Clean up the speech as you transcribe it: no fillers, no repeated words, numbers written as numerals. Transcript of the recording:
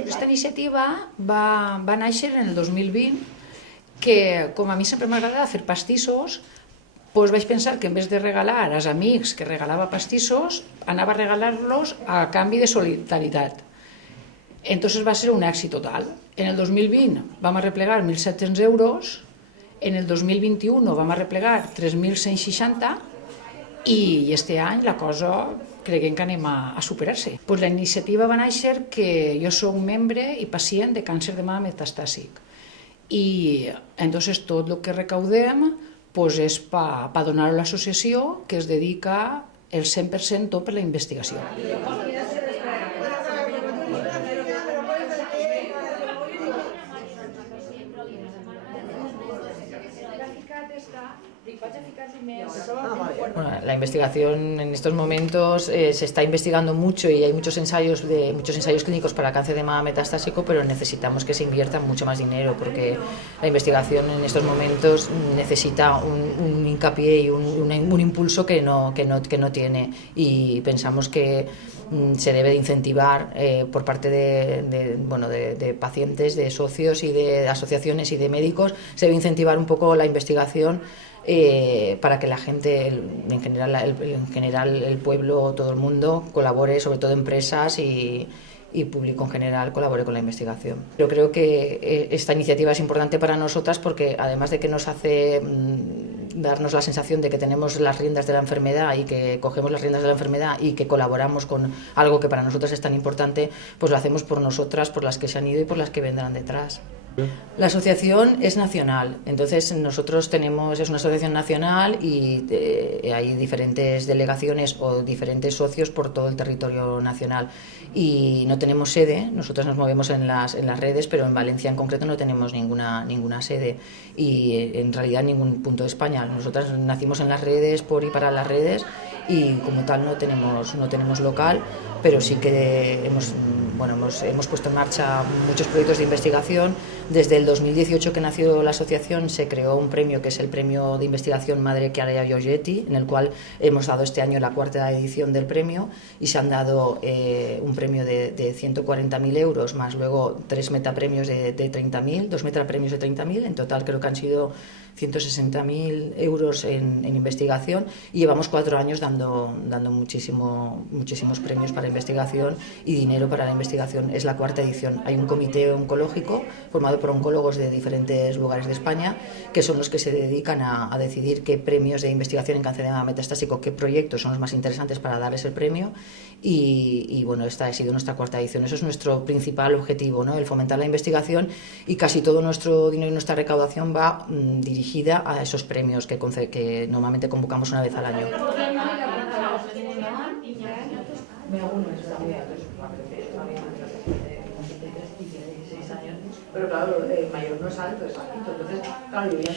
Aquesta iniciativa va néixer en el 2020, que com a mi sempre m'agrada fer pastissos, doncs vaig pensar que en vez de regalar als amics que regalava pastissos, anava a regalar-los a canvi de solidaritat. Entonces va ser un èxit total. En el 2020 vam arreplegar 1.700 euros, en el 2021 vam arreplegar 3.160 i este any la cosa creguem que anem a superar-se. Pues la iniciativa va néixer que jo soc membre i pacient de càncer de mama metastàsic i entonces tot el que recaudem pues és per donar-ho a l'associació que es dedica el 100% tot per la investigació. Bueno, la investigación en estos momentos se está investigando mucho y hay muchos ensayos clínicos para cáncer de mama metastásico, pero necesitamos que se invierta mucho más dinero porque la investigación en estos momentos necesita un hincapié y un impulso que no tiene, y pensamos que se debe de incentivar por parte de pacientes, de socios y de asociaciones y de médicos, se debe incentivar un poco la investigación para que la gente, en general el pueblo, todo el mundo colabore, sobre todo empresas y público en general colabore con la investigación. Yo creo que esta iniciativa es importante para nosotras porque además de que nos hace darnos la sensación de que tenemos las riendas de la enfermedad y que cogemos las riendas de la enfermedad y que colaboramos con algo que para nosotras es tan importante, pues lo hacemos por nosotras, por las que se han ido y por las que vendrán detrás. La asociación es nacional, entonces nosotros es una asociación nacional y hay diferentes delegaciones o diferentes socios por todo el territorio nacional y no tenemos sede. Nosotros nos movemos en las redes, pero en Valencia en concreto no tenemos ninguna sede y en realidad en ningún punto de España. Nosotras nacimos en las redes, por y para las redes, y como tal no tenemos local, pero sí que hemos puesto en marcha muchos proyectos de investigación. Desde el 2018 que nació la asociación se creó un premio que es el premio de investigación Madre Chiara Giorgetti, en el cual hemos dado este año la 4ª edición del premio y se han dado un premio de 140.000 euros más luego 3 metapremios de 30.000, 2 metapremios de 30.000, en total creo que han sido 160.000 euros en investigación, y llevamos 4 años dando muchísimos premios para investigación y dinero para la investigación. Es la 4ª edición. Hay un comité oncológico formado por oncólogos de diferentes lugares de España que son los que se dedican a decidir qué premios de investigación en cáncer de mama metastásico, qué proyectos son los más interesantes para darles el premio, y bueno, esta ha sido nuestra 4ª edición. Eso es nuestro principal objetivo, ¿no? El fomentar la investigación, y casi todo nuestro dinero y nuestra recaudación va dirigida a esos premios que normalmente convocamos una vez al año. Pero claro, el mayor no es alto, es bajito, entonces, claro, yo ya...